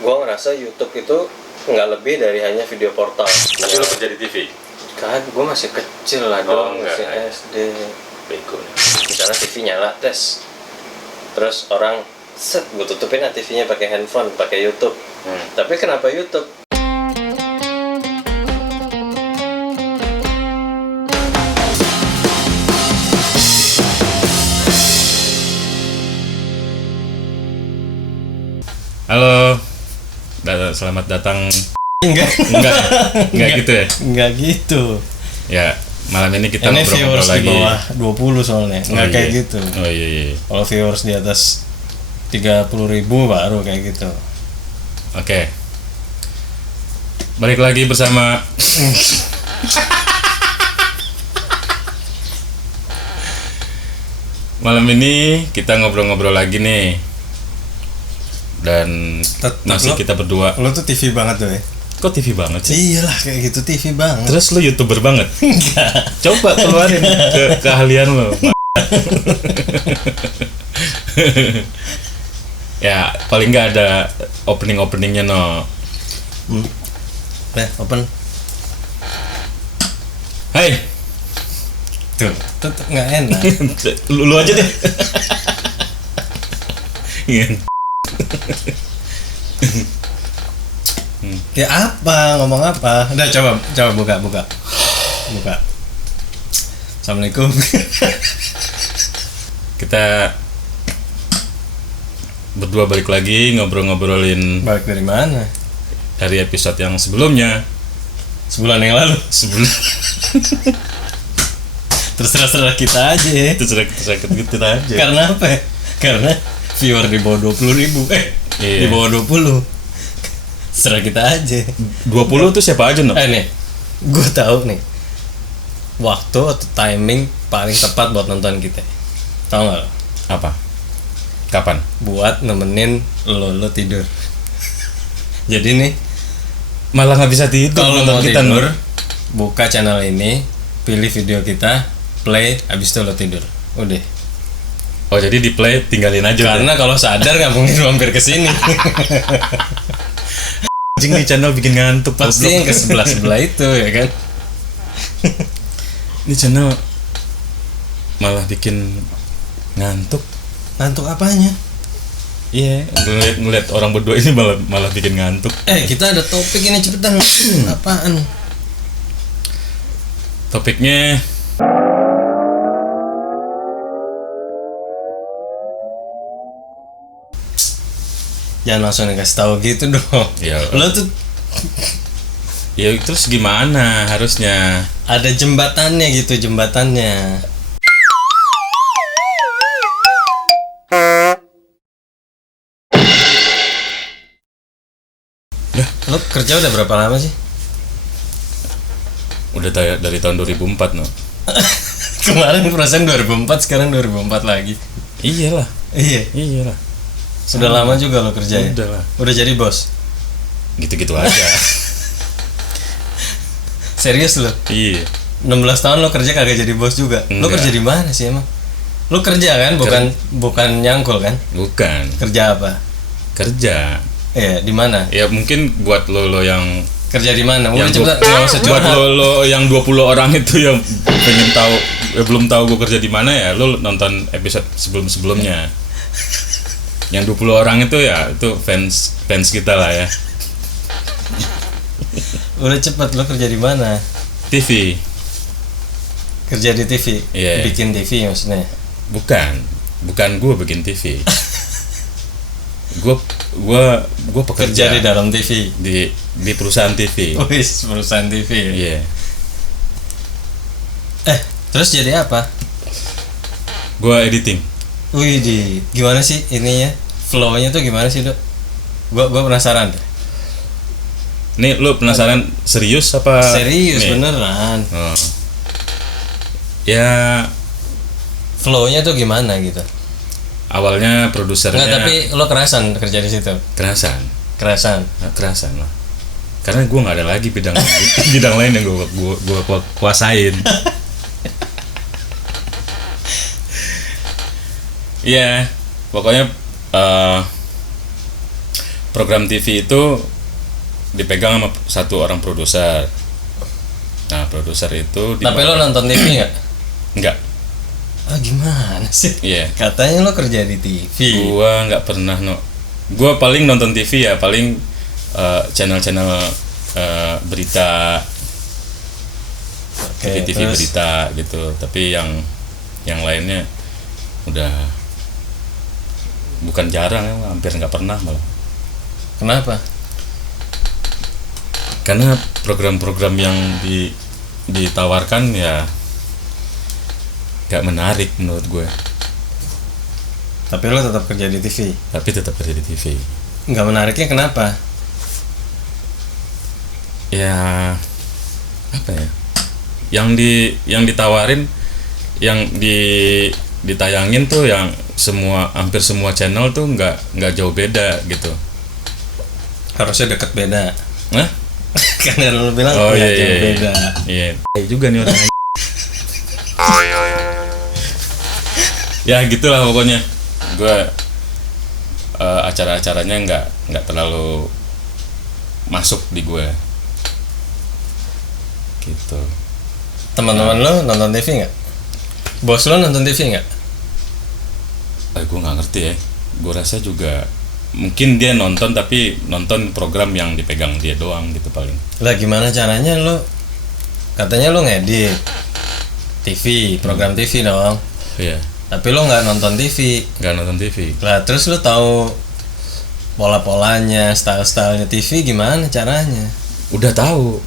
gue ngerasa YouTube itu nggak lebih dari hanya video portal. Tapi lo kerja di TV? Kan gue masih kecil lah dong, enggak, masih enggak. SD. Bego nih. Misalnya TV nyala tes, terus orang set gue tutupin TV-nya pakai handphone, pakai YouTube. Tapi kenapa YouTube? Halo, selamat datang. Enggak Gitu ya. Enggak gitu. Ya, malam ini kita Ini ngobrol-ngobrol viewers lagi. di bawah 20 soalnya, nggak kayak iya. gitu. Oh iya. Kalau viewers di atas 30.000 baru kayak gitu. Oke. Balik lagi bersama malam ini kita ngobrol-ngobrol lagi nih. Dan masih kita berdua. Lo tuh TV banget tuh ya? Kok TV banget sih? Iyalah kayak gitu TV banget. Terus lu YouTuber banget? Enggak. Coba keluarin keahlian lo. Ya paling nggak ada openingnya no. Open. Hai. Tuh nggak enak. lu aja deh. Ya apa? Ngomong apa? Udah coba buka. Assalamualaikum. Kita berdua balik lagi ngobrolin Balik dari mana? dari episode yang sebelumnya. Sebulan yang lalu. Terserah kita aja ya. Terserah gitu aja. Karena apa ya? Karena viewer di bawah 20.000. Di Iya. bawah 20. Serah kita aja. 20 tuh siapa aja no? Nih, gue tahu nih waktu atau timing paling tepat buat nonton kita. Tahu nggak? Apa? Kapan? Buat nemenin lo tidur. Jadi nih, Malah nggak bisa tidur kalau nonton mau kita tidur, no. buka channel ini, pilih video kita, play, habis itu lo tidur. Udah. Oh jadi di play tinggalin aja. Karena kalau sadar nggak mungkin mampir ke sini. anjing nih channel bikin ngantuk. Pasti yang ke sebelah itu ya kan. Ini channel malah bikin ngantuk. Ngantuk apanya? Iya, ngeliat orang berdua ini malah bikin ngantuk. Kita ada topik ini cepetan. Apaan? Topiknya Jangan langsung dikasih tahu gitu dong. Ya. Lo tuh ya terus gimana harusnya? ada jembatannya gitu, jembatannya. Lo kerja udah berapa lama sih? Udah dari tahun 2004 no. Kemarin perasaan 2004, sekarang 2004 lagi. Iyalah. Iya. Sudah lama juga lo kerja ya? Udah lah. Udah jadi bos? Gitu-gitu aja. Serius lo? Iya. 16 tahun lo kerja kagak jadi bos juga? Lo Enggak. kerja di mana sih emang? Lo kerja kan? Bukan nyangkul kan? Bukan. Kerja apa? Kerja. Di mana? Ya mungkin buat lo yang Kerja di mana? yang Udah cepet, nggak usah buat curhat. lo yang 20 orang itu yang pengen tahu belum tahu gue kerja di mana ya lo nonton episode sebelumnya. Yang 20 orang itu ya itu fans kita lah ya. Udah cepet, lo kerja di mana? TV. Kerja di TV? Iya. Bikin TV maksudnya? Bukan gue bikin TV. gue pekerja Kerja di dalam TV? di perusahaan TV. Wis, perusahaan TV ya? Iya. Terus jadi apa? Gue editing. Wih, gimana sih ininya? Flow-nya tuh gimana sih, Dok? Gua penasaran. Nih lu penasaran serius apa? Serius, nih? beneran. Oh. Ya Flow-nya tuh gimana gitu? awalnya produsernya Enggak, tapi lo kerasan kerja di situ? kerasan lah. Karena gue nggak ada lagi bidang lain yang gue kuasain. Iya, pokoknya program TV itu dipegang sama satu orang produser. Nah, produser itu Tapi lo nonton TV nggak? Enggak. Ah, gimana sih? Iya. Katanya lo kerja di TV. Gua nggak pernah Gua paling nonton TV ya paling channel-channel berita, Oke, TV terus? berita gitu. Tapi yang lainnya udah bukan jarang ya, hampir nggak pernah malah. Kenapa? Karena program-program yang ditawarkan ya nggak menarik menurut gue. Tapi lo tetap kerja di TV. Tapi tetap kerja di TV. Nggak menariknya kenapa? Ya apa ya? Yang ditawarin, yang ditayangin tuh yang hampir semua channel tuh nggak jauh beda gitu. Harusnya deket beda. Nah? Karena lo bilang Oh nggak iya, jauh iya, beda. iya. Juga nih orang. Ya gitulah pokoknya. Gue acara-acaranya nggak terlalu masuk di gue. Gitu. Teman-teman lo nonton TV nggak? Bos lo nonton TV nggak? Gue nggak ngerti ya. Gue rasa juga mungkin dia nonton tapi nonton program yang dipegang dia doang gitu paling. Lah gimana caranya lo? Katanya lo ngedit TV, program TV dong. Iya. Tapi lo nggak nonton TV. Nggak nonton TV. Lah terus lo tahu pola-polanya, style-stylenya TV gimana caranya? Udah tahu.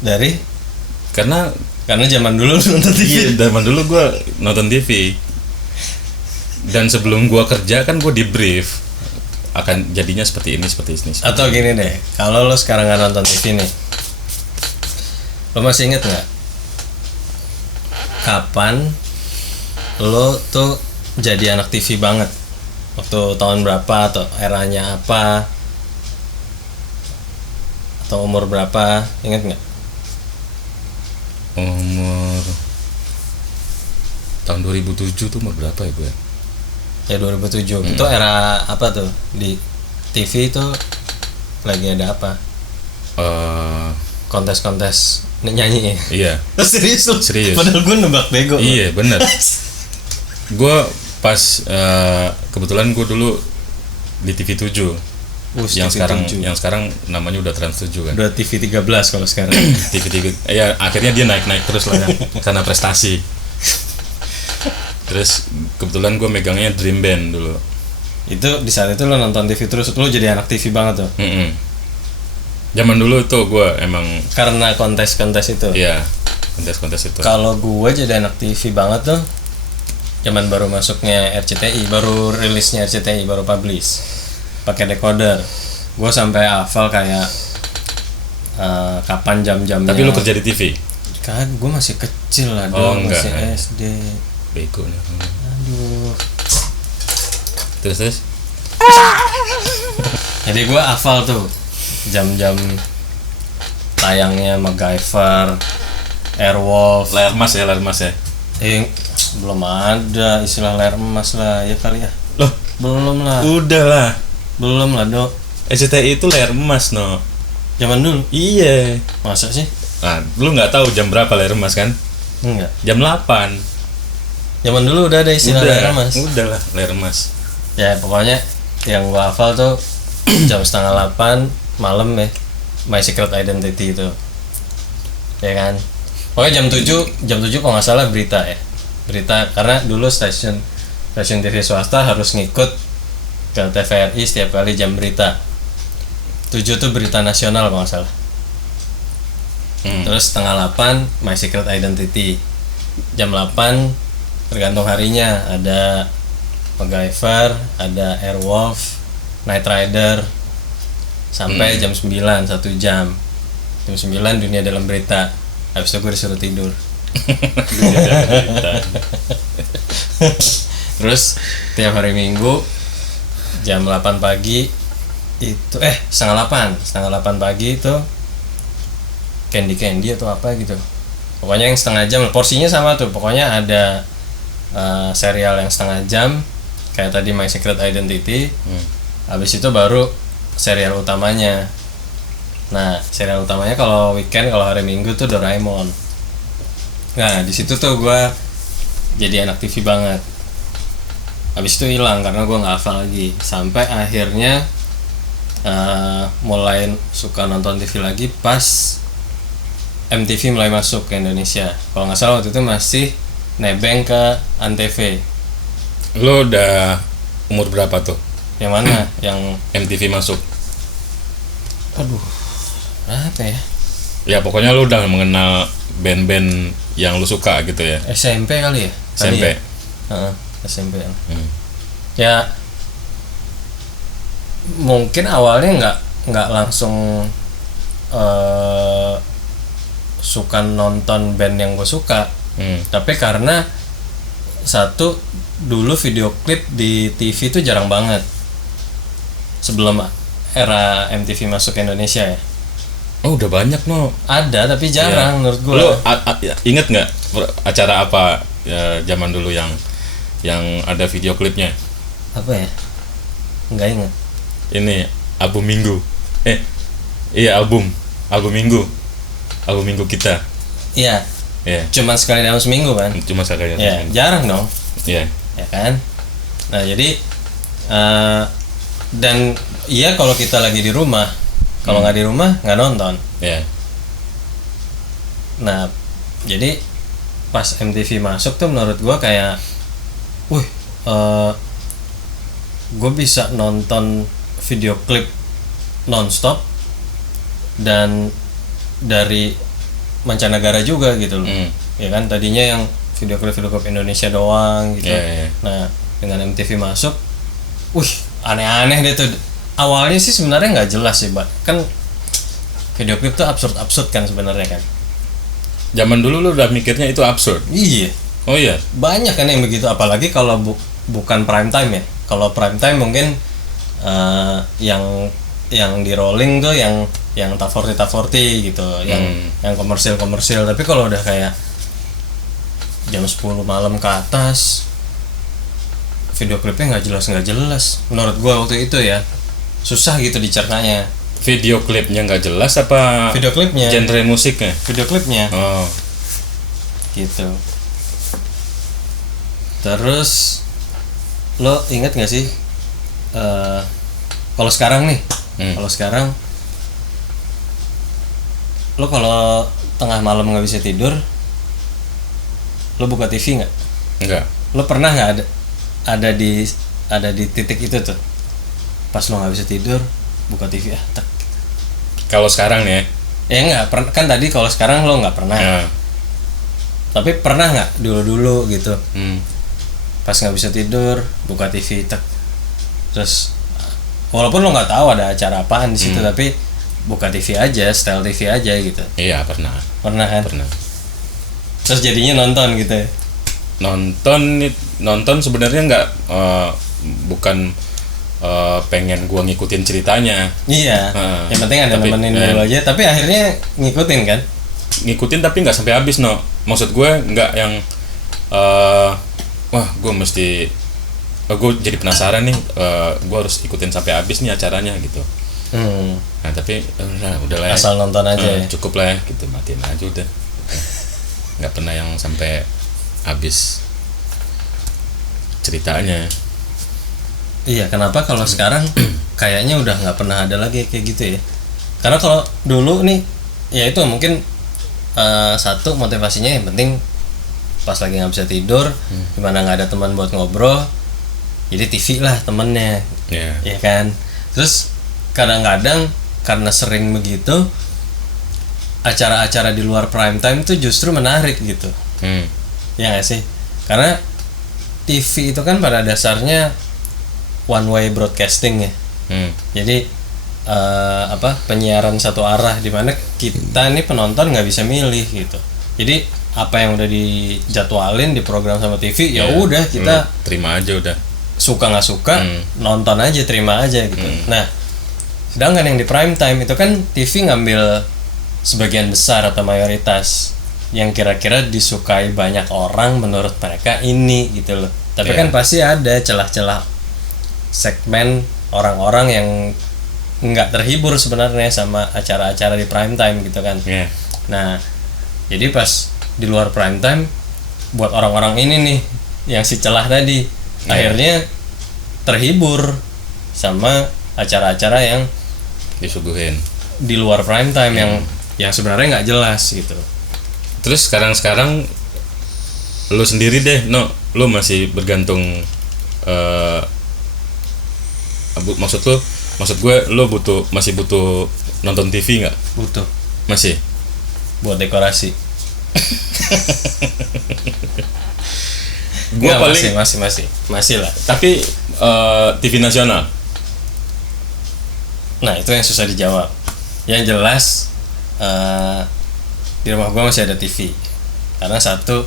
Dari? Karena Zaman dulu lo nonton TV. iya, zaman dulu gue nonton TV. Dan sebelum gue kerja kan gue di brief akan jadinya seperti ini. Atau gini deh, kalau lo sekarang nggak nonton TV nih, lo masih inget nggak kapan lo tuh jadi anak TV banget? Waktu tahun berapa atau eranya apa? Atau umur berapa? Ingat nggak? Umur tahun 2007 tuh umur berapa ya gue? Ya 2007. Itu era apa tuh? Di TV itu lagi ada apa? Kontes-kontes nyanyi ya? Iya. Serius lo? Serius. Padahal gue nebak bego. Iya bener. Gue pas kebetulan gue dulu di TV 7 yang sekarang namanya udah Trans 7 kan. Udah TV 13 kalau sekarang. TV ya akhirnya dia naik terus lah ya karena prestasi. Terus kebetulan gue megangnya Dream Band dulu. Itu di saat itu lo nonton TV terus, lo jadi anak TV banget tuh. Zaman dulu tuh gue emang Karena kontes-kontes itu. iya kontes itu. Kalau gue jadi anak TV banget tuh zaman baru masuknya RCTI, baru rilisnya RCTI, baru publish pakai decoder. Gue sampai hafal kayak kapan jam-jamnya. Tapi lu kerja di TV? Kan gue masih kecil lah, Oh, dong, masih enggak. SD. Bego nih. Aduh. Terus Jadi gue hafal tuh jam-jam tayangnya MacGyver, Airwolf. layar emas ya. Belum ada istilah layar emas lah ya kali ya. Loh, Belum lah. udah lah. Belum lah, Dok. SCTI itu layar emas no. Zaman dulu. Iya. Masa sih? Nah, lu nggak tahu jam berapa layar emas kan? Enggak. Jam 8. Zaman dulu udah ada istilah layar emas. Udah lah layar emas. Ya pokoknya yang gua hafal tuh jam 7:30 malam ya, My Secret Identity itu. Ya kan? Pokoknya jam 7 kalau nggak salah berita ya. Berita karena dulu stasiun TV swasta harus ngikut ke TVRI setiap kali jam berita. 7 tuh berita nasional kalau nggak salah. Terus 7:30 My Secret Identity. Jam 8 tergantung harinya, ada MacGyver, ada Airwolf, Knight Rider, sampai jam 9, 1 jam. Jam 9 dunia dalam berita. Habis itu gue disuruh tidur. Terus tiap hari Minggu jam 8 pagi itu 7:30 pagi itu Candy atau apa gitu. Pokoknya yang setengah jam, porsinya sama tuh. Pokoknya ada serial yang setengah jam kayak tadi My Secret Identity. Habis itu baru serial utamanya. Nah, serial utamanya kalau weekend, kalau hari Minggu tuh Doraemon. Nah, di situ tuh gue jadi anak TV banget. Habis itu hilang karena gue nggak hafal lagi. Sampai akhirnya mulai suka nonton TV lagi pas MTV mulai masuk ke Indonesia. Kalau nggak salah waktu itu masih nebeng ke Antv. Lo udah umur berapa tuh? Yang mana? Yang MTV masuk? aduh, apa ya? Ya pokoknya lo udah mengenal band-band yang lo suka gitu ya. SMP kali ya? Kali SMP. ya? SMP. Hmm. Ya mungkin awalnya nggak langsung suka nonton band yang gue suka. Tapi karena satu, dulu video klip di TV itu jarang banget sebelum era MTV masuk ke Indonesia ya. Oh udah banyak no. Ada tapi jarang menurut gue. Lo inget nggak acara apa ya, zaman dulu yang ada video klipnya? Apa ya? Nggak inget. Ini album minggu. Iya album minggu kita. Iya. Iya. Cuman sekali dalam seminggu kan? Cuma sekali dalam Ya seminggu. jarang dong. Iya. Ya kan. Nah jadi dan iya kalau kita lagi di rumah, kalau nggak di rumah nggak nonton. Iya. Nah jadi pas MTV masuk tuh menurut gua kayak, gue bisa nonton video klip nonstop dan dari mancanegara juga gitu loh. Ya kan tadinya yang video klip Indonesia doang gitu. Yeah. Nah dengan MTV masuk, aneh-aneh deh tuh. Awalnya sih sebenarnya nggak jelas sih, kan video klip tuh absurd kan sebenarnya kan. Zaman dulu lu udah mikirnya itu absurd. Iya. Oh iya. Banyak kan yang begitu, apalagi kalau bukan prime time ya. Kalau prime time mungkin yang di rolling tuh yang top 40 gitu, yang komersil. Tapi kalau udah kayak jam 10 malam ke atas, video klipnya nggak jelas menurut gua waktu itu ya. Susah gitu dicernanya. Video klipnya nggak jelas apa? Video klipnya. Genre musiknya. Video klipnya. Oh. Gitu. Terus lo inget nggak sih? Kalau sekarang nih, kalau sekarang lo kalau tengah malam nggak bisa tidur, lo buka TV nggak? Enggak. Lo pernah nggak ada di titik itu tuh? Pas lo nggak bisa tidur, buka TV tak. Kalau sekarang nih ya nggak, kan tadi kalau sekarang lo nggak pernah. Tapi pernah nggak dulu gitu? Pas nggak bisa tidur, buka TV tak. Terus walaupun lo nggak tahu ada acara apaan di situ, tapi buka TV aja, style TV aja gitu. Iya pernah Kan? Pernah. Terus jadinya nonton gitu ya? Nonton sebenarnya nggak bukan pengen gua ngikutin ceritanya. Iya. Yang penting ada nemenin dulu aja. Tapi akhirnya ngikutin kan? Ngikutin tapi nggak sampai habis no. Maksud gue nggak yang wah gue mesti gue jadi penasaran nih, gue harus ikutin sampai habis nih acaranya gitu. Nah tapi udahlah ya. Asal nonton aja ya. Cukup lah ya gitu, matiin aja udah. Nggak pernah yang sampai habis ceritanya. Iya, kenapa kalau sekarang kayaknya udah nggak pernah ada lagi kayak gitu ya? Karena kalau dulu nih, ya itu mungkin satu motivasinya yang penting pas lagi nggak bisa tidur, dimana nggak ada teman buat ngobrol, jadi TV lah temennya, ya kan. Terus kadang-kadang karena sering begitu, acara-acara di luar prime time itu justru menarik gitu, ya nggak sih? Karena TV itu kan pada dasarnya one way broadcasting ya. Jadi penyiaran satu arah, di mana kita nih penonton nggak bisa milih gitu. Jadi apa yang udah dijadwalin di program sama TV ya udah kita terima aja udah. Suka nggak suka nonton aja, terima aja gitu. Nah, sedangkan yang di prime time itu kan TV ngambil sebagian besar atau mayoritas yang kira-kira disukai banyak orang menurut mereka ini gitu loh. Tapi kan pasti ada celah-celah segmen orang-orang yang nggak terhibur sebenarnya sama acara-acara di prime time gitu kan. Iya. Nah, jadi pas di luar prime time buat orang-orang ini nih yang si celah tadi akhirnya terhibur sama acara-acara yang Disuguhin. di luar prime time yang sebenarnya nggak jelas gitu. Terus sekarang lu sendiri deh, no, lu masih bergantung maksud gue lu masih butuh nonton TV nggak? Butuh Masih. buat dekorasi. Gue Nggak, paling masih lah. tapi TV nasional. Nah, itu yang susah dijawab. Yang jelas di rumah gua masih ada TV. Karena satu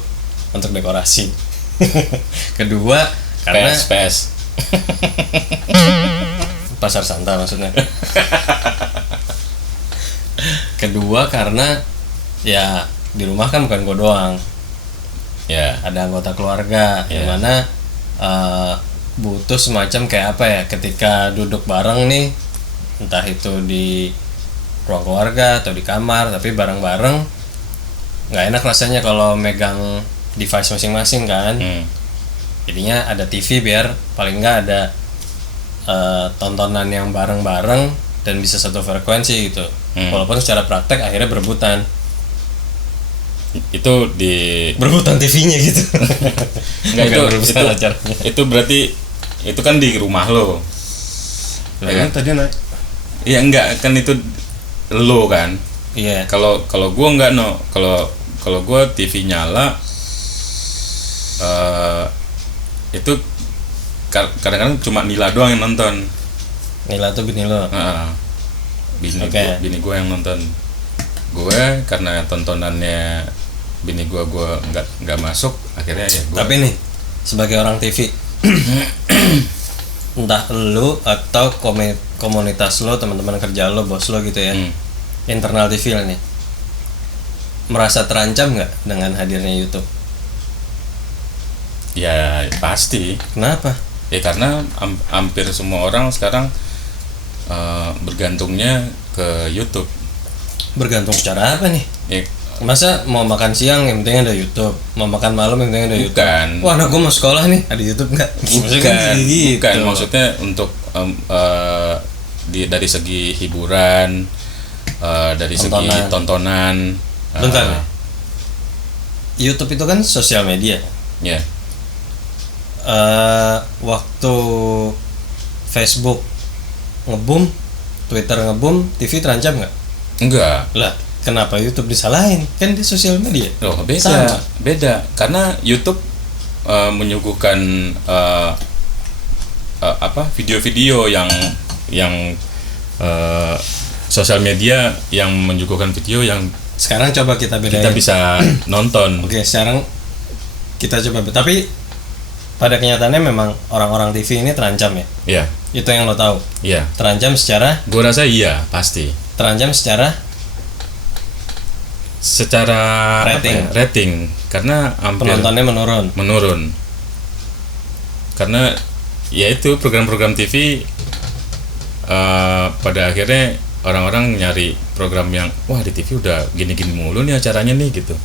untuk dekorasi. Kedua karena PS. pasar Santa maksudnya. Kedua karena ya di rumah kan bukan gua doang. Ya. Ada anggota keluarga Yeah. yang mana butuh semacam kayak apa ya, ketika duduk bareng nih, entah itu di ruang keluarga atau di kamar tapi bareng-bareng, nggak enak rasanya kalau megang device masing-masing kan. Jadinya ada TV biar paling nggak ada tontonan yang bareng-bareng dan bisa satu frekuensi gitu. Walaupun secara praktek akhirnya berebutan Berebutan TV-nya gitu. Enggak, Bukan acaranya. itu berarti itu kan di rumah lo. Nah, Ya ini tadi naik. Iya, enggak, kan itu lo kan. Iya. Kalau gua enggak, no. Kalau gua TV nyala itu kadang-kadang cuma Nila doang yang nonton. Nila tuh bini lo. Bini gua yang nonton. Gue karena tontonannya bini gue nggak masuk, akhirnya ya gue. Tapi nih sebagai orang TV, entah lu atau komunitas lo, teman-teman kerja lo, bos lo gitu ya, internal TV lah nih, merasa terancam nggak dengan hadirnya YouTube? Ya pasti. Kenapa? Ya karena hampir semua orang sekarang bergantungnya ke YouTube. Bergantung secara apa nih? Ya, Masa mau makan siang yang penting ada YouTube, mau makan malam yang penting ada YouTube? Bukan. Wah, anak gue mau sekolah nih, ada YouTube nggak? bukan. Maksudnya untuk dari segi hiburan, dari segi tontonan. Bentar. YouTube itu kan sosial media. Ya. Waktu Facebook ngebum, Twitter ngebum, TV terancam nggak? Enggak. Lah, kenapa YouTube disalahin? Kan di sosial media. Loh, Sama. beda. Karena YouTube menyuguhkan video-video yang sosial media yang menyuguhkan video yang Sekarang coba kita bedain. kita bisa nonton. Oke, sekarang kita coba. Tapi pada kenyataannya memang orang-orang TV ini terancam ya. Iya. Itu yang lo tahu. Iya. Terancam secara Gue rasa iya, pasti. terancam secara rating karena hampir penontonnya menurun. Karena ya itu program-program TV pada akhirnya orang-orang nyari program yang wah di TV udah gini-gini mulu nih acaranya nih gitu.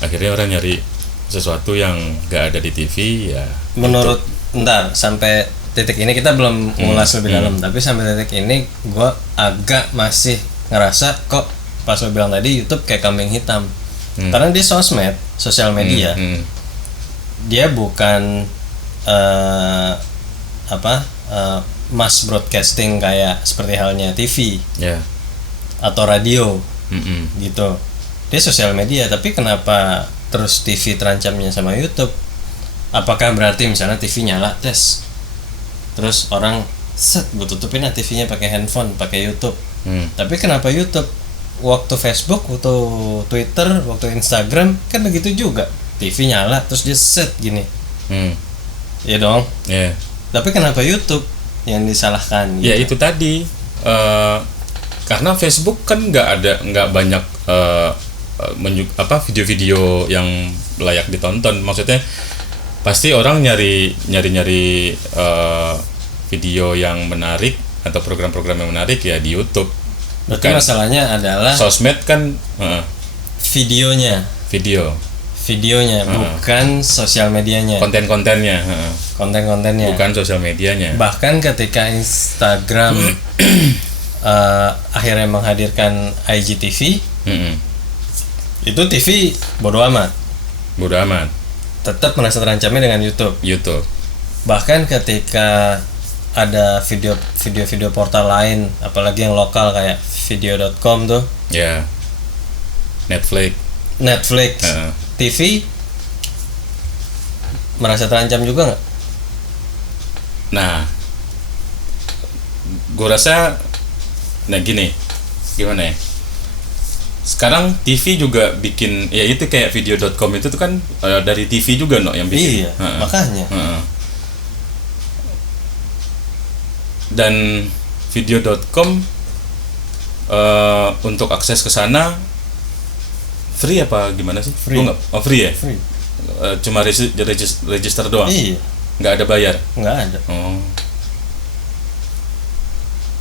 Akhirnya orang nyari sesuatu yang gak ada di TV ya. Menurut ntar sampai titik ini kita belum ngulas lebih dalam, tapi sampai titik ini gue agak masih ngerasa kok pas lo bilang tadi YouTube kayak kambing hitam. Karena dia sosial media, dia bukan mass broadcasting kayak seperti halnya TV atau radio gitu. Dia sosial media, tapi kenapa terus TV terancamnya sama YouTube? Apakah berarti misalnya TV nyala tes, terus orang gue tutupin TV-nya pakai handphone, pakai YouTube. Tapi kenapa YouTube? Waktu Facebook, waktu Twitter, waktu Instagram kan begitu juga. TV nyala terus dia set gini. Iya dong. Yeah. Tapi kenapa YouTube yang disalahkan? Ya itu tadi karena Facebook kan nggak banyak video-video yang layak ditonton. Maksudnya pasti orang nyari video yang menarik atau program-program yang menarik ya di YouTube. Berarti masalahnya adalah Sosmed kan videonya, videonya, bukan sosial medianya, konten-kontennya, konten-kontennya, bukan sosial medianya. Bahkan ketika Instagram akhirnya menghadirkan IGTV, itu TV bodo amat, tetap merasa terancamnya dengan YouTube. Bahkan ketika ada video portal lain, apalagi yang lokal kayak video.com tuh, ya, Netflix, TV merasa terancam juga nggak? Nah, gue rasa, gimana ya? Sekarang TV juga bikin, ya itu kayak video.com itu tuh kan dari TV juga yang bikin. Iya, makanya. Dan video.com untuk akses ke sana free apa gimana sih? Free. Free ya? Free. Cuma register doang? Iya. Nggak ada bayar? Nggak ada. Oh.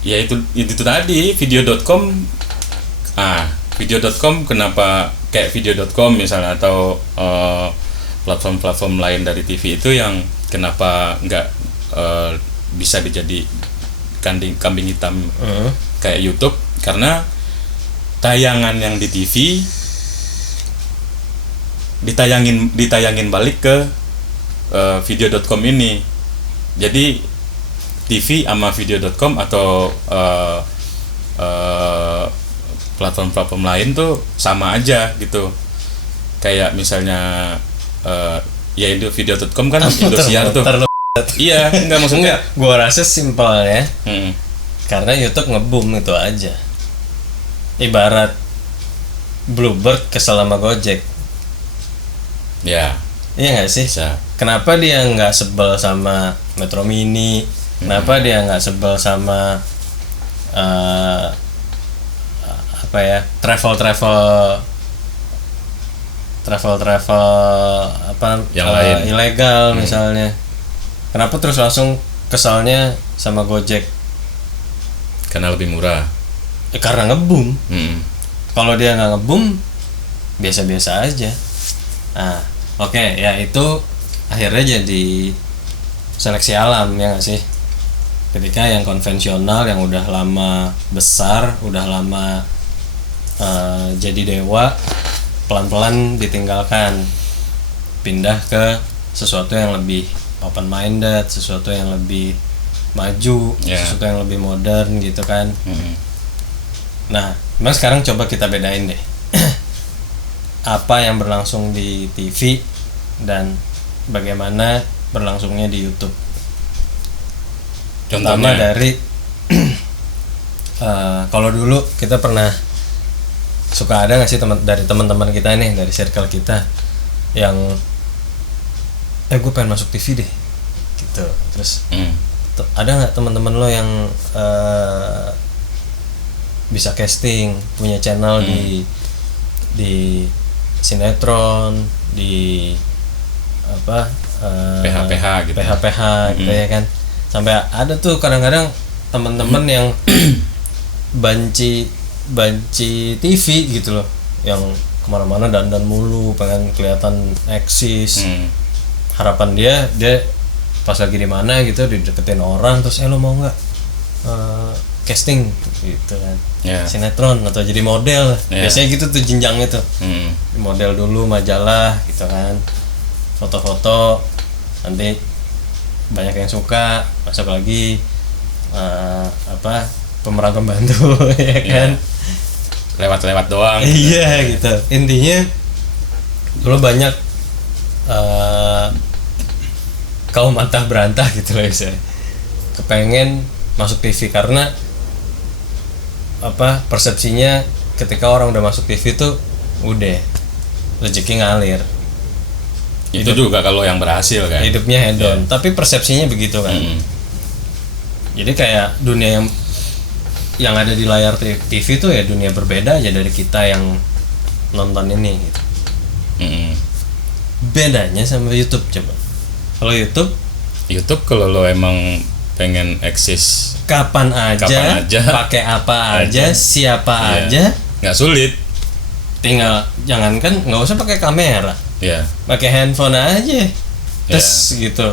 Ya itu tadi video.com. Video.com kenapa kayak video.com misalnya atau platform-platform lain dari TV itu yang kenapa nggak bisa dijadi kambing hitam kayak YouTube, karena tayangan yang di TV ditayangin balik ke video.com ini. Jadi TV sama video.com atau platform-platform lain tuh sama aja gitu. Kayak misalnya ya itu video.com kan Indosiar tuh. Iya, enggak maksudnya. Gua rasa simpelnya karena YouTube nge-boom itu aja. Ibarat Bluebird kesel sama Gojek. Ya. Iya nggak sih? Bisa. Kenapa dia nggak sebel sama Metro Mini? Kenapa dia nggak sebel sama travel yang lain ilegal misalnya? Kenapa terus langsung kesalnya sama Gojek? Karena lebih murah. Karena nge-boom. Kalau dia nggak nge-boom, biasa-biasa aja. Oke, ya itu akhirnya jadi seleksi alam, ya nggak sih? Ketika yang konvensional yang udah lama besar, udah lama jadi dewa, pelan-pelan ditinggalkan, pindah ke sesuatu yang lebih open minded, sesuatu yang lebih maju, sesuatu yang lebih modern gitu kan. Nah, memang sekarang coba kita bedain deh apa yang berlangsung di TV dan bagaimana berlangsungnya di YouTube. Contohnya dari kalau dulu kita pernah suka ada nggak sih dari teman-teman kita nih, dari circle kita yang gue pengen masuk TV deh gitu, terus ada nggak teman-teman lo yang bisa casting, punya channel di sinetron, di PH gitu, gitu ya kan, sampai ada tuh kadang-kadang teman-teman yang banci TV gitu loh, yang kemana-mana dandan mulu, pengen kelihatan eksis. Harapan dia pas lagi di mana gitu dideketin orang, terus lo mau nggak casting gitu kan, sinetron atau jadi model, biasanya gitu tuh jenjangnya tuh. Model dulu majalah gitu kan, foto-foto, nanti banyak yang suka, masuk lagi pemeran pembantu ya kan, lewat doang. Iya gitu, intinya dulu banyak kaum antah berantah gitu loh, misalnya kepengen masuk TV karena persepsinya ketika orang udah masuk TV tuh udah rezeki ngalir. Itu juga kalau yang berhasil kan, hidupnya hedon, tapi persepsinya begitu kan. Jadi kayak dunia yang ada di layar TV tuh ya dunia berbeda aja dari kita yang nonton ini gitu. Bedanya sama YouTube coba. Kalau YouTube kalau lo emang pengen eksis kapan aja, pakai apa aja, siapa aja, nggak sulit. tinggal jangankan nggak usah pakai kamera, Ya. pakai handphone aja, tes gitu.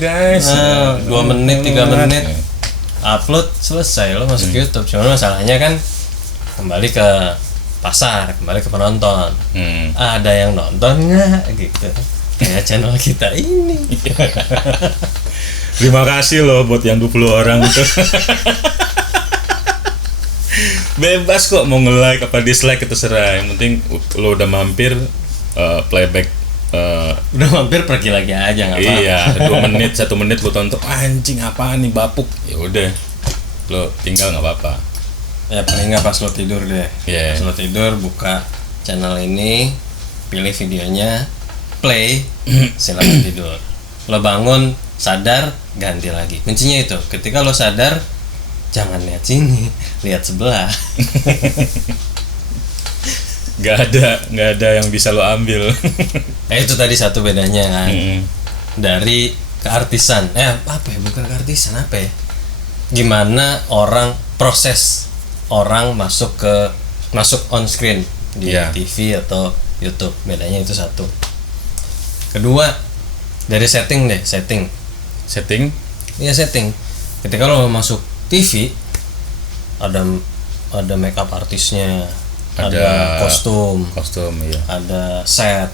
Guys, 2 menit 3 menit Ya. upload selesai lo masuk YouTube. Cuma masalahnya kan kembali ke pasar, kembali ke penonton. Ada yang nonton nggak gitu? Kayak channel kita ini. Terima kasih loh buat yang 20 orang itu. Bebas kok mau nge-like apa dislike, itu serah. Yang penting lo udah mampir, playback. Udah mampir pergi lagi aja nggak apa-apa. Iya, 2 menit 1 menit lo tonton, anjing apaan nih bapuk, ya udah lo tinggal nggak apa-apa. Ya paling nggak pas lo tidur deh. Yeah. Pas lo tidur buka channel ini, pilih videonya, play, silakan tidur. Lo bangun sadar, ganti lagi. Kuncinya itu, ketika lo sadar, jangan lihat sini, lihat sebelah. Gak ada yang bisa lo ambil. Itu tadi satu bedanya kan. Dari keartisan. Apa ya? Bukan keartisan, apa ya? Gimana proses orang masuk on screen di TV atau YouTube. Bedanya itu satu. Kedua, dari setting. Iya, setting. Ketika lo masuk TV, ada makeup artisnya, ada kostum, ya. ada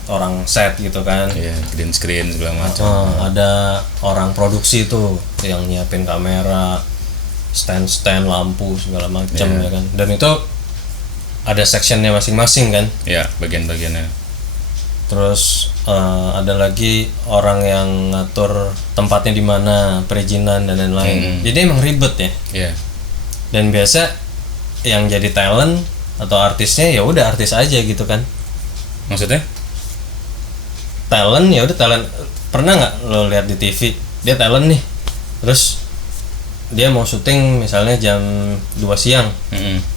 orang set gitu kan. Iya, green screen segala macam. Ada orang produksi tuh yang nyiapin kamera, stand lampu segala macam ya kan. Dan itu ada sectionnya masing-masing kan. Iya, bagian-bagiannya. Terus ada lagi orang yang ngatur tempatnya di mana, perizinan dan lain-lain. Jadi emang ribet ya. Iya. Dan biasa yang jadi talent atau artisnya ya udah artis aja gitu kan. Maksudnya? Talent ya udah talent. Pernah nggak lo lihat di TV dia talent nih, terus dia mau syuting misalnya jam 2 siang,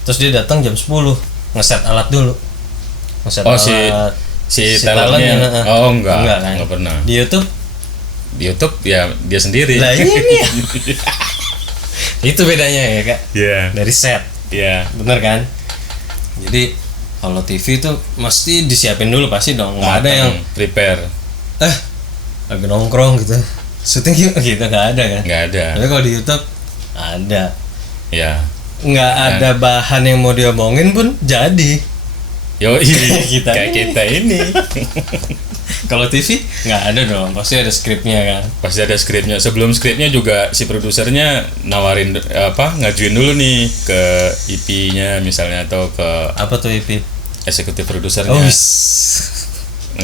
terus dia datang jam 10 ngeset alat dulu, si talentnya. Enggak kan? Enggak pernah. Di YouTube ya dia sendiri. Lah ini ya. Itu bedanya ya kak. Dari set. Bener kan? Jadi kalau TV itu mesti disiapin dulu pasti dong. Nggak ada yang prepare. Lagi nongkrong gitu, syuting yuk gitu, nggak ada kan? Nggak ada. Tapi kalau di YouTube ada. Ya. Nggak ada bahan yang mau diomongin pun jadi. Kayak kita ini. Kalau TV nggak ada dong, pasti ada skripnya kan. Pasti ada skripnya. Sebelum skripnya juga si produsernya nawarin ngajuin dulu nih ke IP-nya misalnya, atau ke apa tuh IP? Eksekutif produsernya.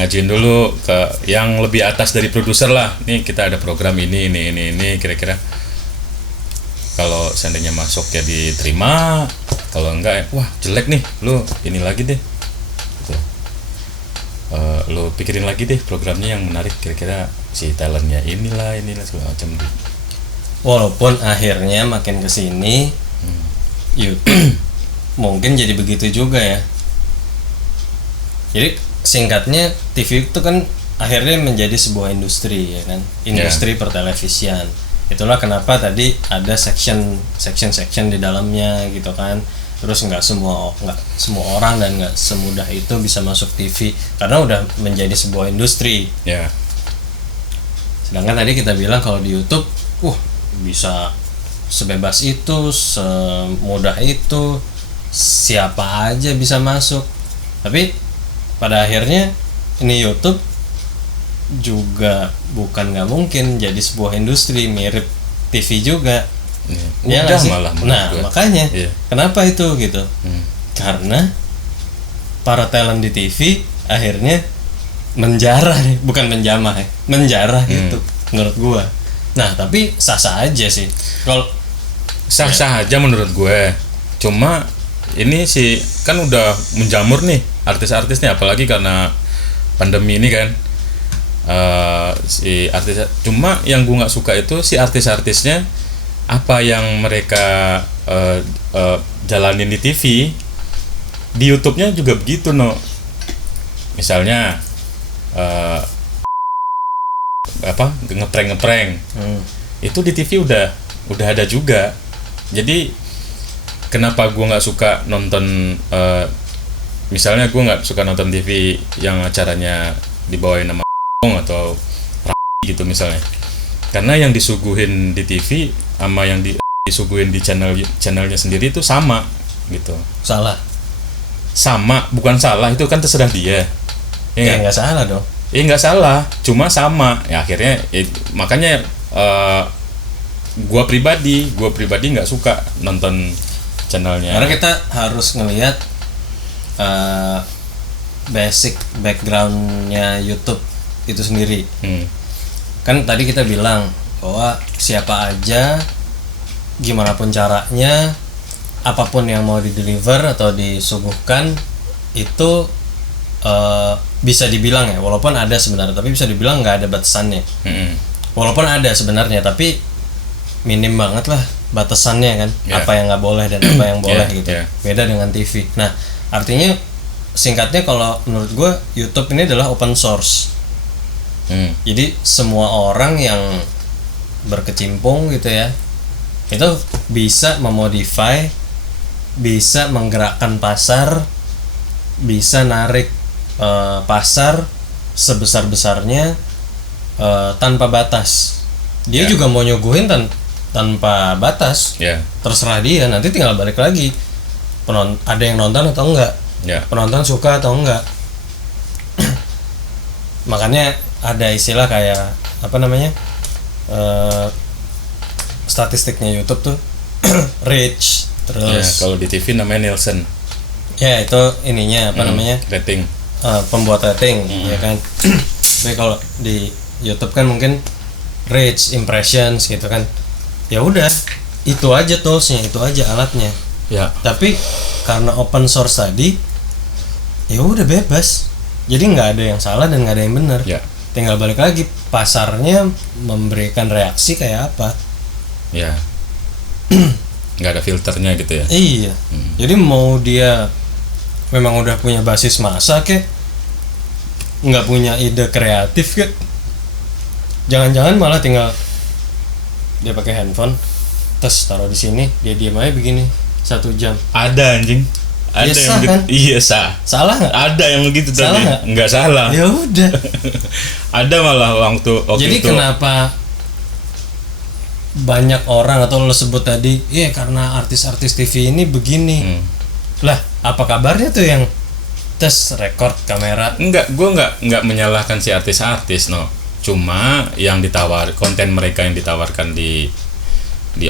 Ngajuin dulu ke yang lebih atas dari produser lah. Nih kita ada program ini kira-kira. Kalau seandainya masuk ya diterima, kalau enggak wah jelek nih, lu ini lagi deh. Lo pikirin lagi deh programnya yang menarik, kira-kira si talentnya inilah segala macam. Walaupun akhirnya makin kesini YouTube mungkin jadi begitu juga ya. Jadi singkatnya TV itu kan akhirnya menjadi sebuah industri ya kan, industri pertelevisian. Itulah kenapa tadi ada section di dalamnya gitu kan. Terus nggak semua orang dan nggak semudah itu bisa masuk TV karena udah menjadi sebuah industri. Sedangkan tadi kita bilang kalau di YouTube, bisa sebebas itu, semudah itu, siapa aja bisa masuk. Tapi pada akhirnya ini YouTube juga bukan nggak mungkin jadi sebuah industri, mirip TV juga. Ya udah sih? Malah makanya kenapa itu gitu? Karena para talent di TV akhirnya menjarah nih, bukan menjamah ya, menjarah gitu menurut gua. Nah tapi sah-sah aja sih kalau sah-sah aja menurut gue. Cuma ini sih kan udah menjamur nih artis-artis nih, apalagi karena pandemi ini kan. Si artis, cuma yang gue nggak suka itu si artis-artisnya, apa yang mereka jalanin di TV, di YouTube-nya juga begitu Misalnya ngeprank itu di TV udah udah ada juga. Jadi kenapa gue nggak suka nonton misalnya gue nggak suka nonton TV yang acaranya dibawain nama atau gitu misalnya, karena yang disuguhin di TV sama yang disuguhin di channelnya sendiri itu sama gitu. Sama bukan salah, itu kan terserah dia ya nggak salah dong. Nggak salah, cuma sama ya akhirnya makanya gua pribadi nggak suka nonton channelnya, karena kita harus ngelihat basic backgroundnya YouTube itu sendiri. Kan tadi kita bilang bahwa siapa aja, gimana pun caranya, apapun yang mau di-deliver atau disuguhkan itu bisa dibilang ya, walaupun ada sebenarnya, tapi bisa dibilang nggak ada batasannya. Walaupun ada sebenarnya, tapi minim banget lah batasannya kan. Apa yang nggak boleh dan apa yang boleh gitu. Beda dengan TV. Nah, artinya singkatnya kalau menurut gue YouTube ini adalah open source. Jadi semua orang yang berkecimpung gitu ya, itu bisa memodify, bisa menggerakkan pasar, bisa narik pasar sebesar-besarnya tanpa batas. Dia juga mau nyuguhin tanpa batas. Terserah dia, nanti tinggal balik lagi. Ada yang nonton atau enggak, penonton suka atau enggak. Makanya ada istilah kayak apa namanya, statistiknya YouTube tuh reach, terus kalau di TV namanya Nielsen. Ya itu ininya apa namanya, rating, pembuat rating ya kan. Tapi kalau di YouTube kan mungkin reach, impressions gitu kan. Ya udah, itu aja toolsnya, itu aja alatnya. Tapi karena open source tadi, ya udah bebas. Jadi nggak ada yang salah dan nggak ada yang benar. Tinggal balik lagi pasarnya memberikan reaksi kayak apa. Nggak ada filternya gitu ya. Iya. Jadi mau dia memang udah punya basis massa kek, nggak punya ide kreatif kek, jangan-jangan malah tinggal dia pakai handphone, terus taruh di sini, dia diam aja begini 1 jam. Ada anjing. Ada ya, yang kan? Iya sah. Salah nggak? Ada yang begitu salah tadi. Nggak salah. Ya udah. Ada malah waktu jadi itu. Kenapa banyak orang atau lo sebut tadi, iya karena artis-artis TV ini begini. Lah, apa kabarnya tuh yang tes record kamera? Gue nggak menyalahkan si artis-artis, no. Cuma yang konten mereka yang ditawarkan di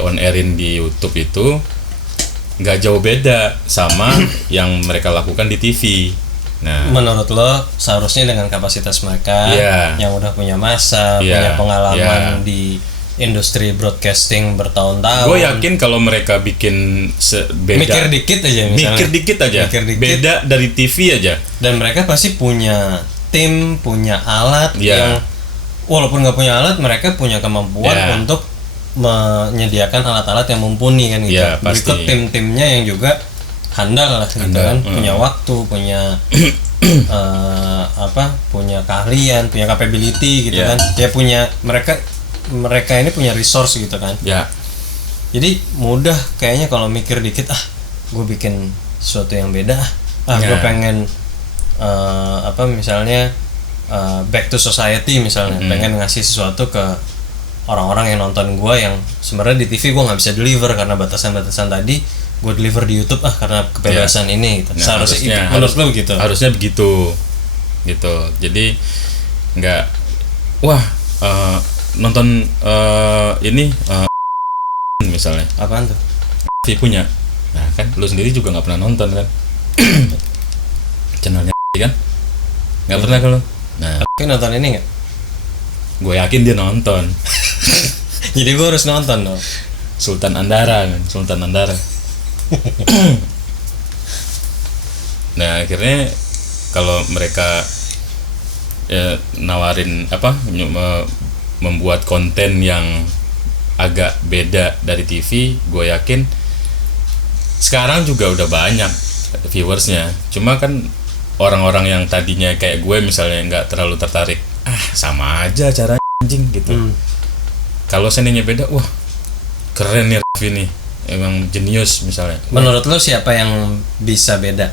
on airin di YouTube itu nggak jauh beda sama yang mereka lakukan di TV. Nah, menurut lo seharusnya dengan kapasitas mereka yang udah punya masa, punya pengalaman di industri broadcasting bertahun-tahun. Gue yakin kalau mereka bikin beda, mikir dikit aja misalnya. Beda dari TV aja. Dan mereka pasti punya tim, punya alat yang walaupun nggak punya alat, mereka punya kemampuan untuk menyediakan alat-alat yang mumpuni kan gitu. Berikut tim-timnya yang juga handal lah gitu kan, punya waktu, punya punya keahlian, punya capability gitu kan. Dia punya mereka ini punya resource gitu kan. Jadi mudah kayaknya kalau mikir dikit, gue bikin sesuatu yang beda, gue pengen misalnya back to society misalnya, pengen ngasih sesuatu ke orang-orang yang nonton gue yang sebenarnya di TV gue nggak bisa deliver karena batasan-batasan tadi, gue deliver di YouTube karena kebebasan ini gitu. Seharusnya menurut lo gitu. Harusnya begitu gitu. Jadi nggak nonton ini misalnya. Apaan tuh? TV punya. Nah kan lu sendiri juga nggak pernah nonton kan? Channelnya kan? Nggak pernah kalau. Nah, tapi nonton ini nggak? Gue yakin dia nonton. Jadi gue harus nonton dong. Sultan Andara kan, Sultan Andara. Nah akhirnya kalau mereka nawarin membuat konten yang agak beda dari TV, gue yakin sekarang juga udah banyak viewersnya. Cuma kan orang-orang yang tadinya kayak gue misalnya nggak terlalu tertarik, sama aja cara anjing gitu. Kalau seandainya beda, keren nih Raffi nih, emang jenius misalnya. Menurut lo siapa yang bisa beda?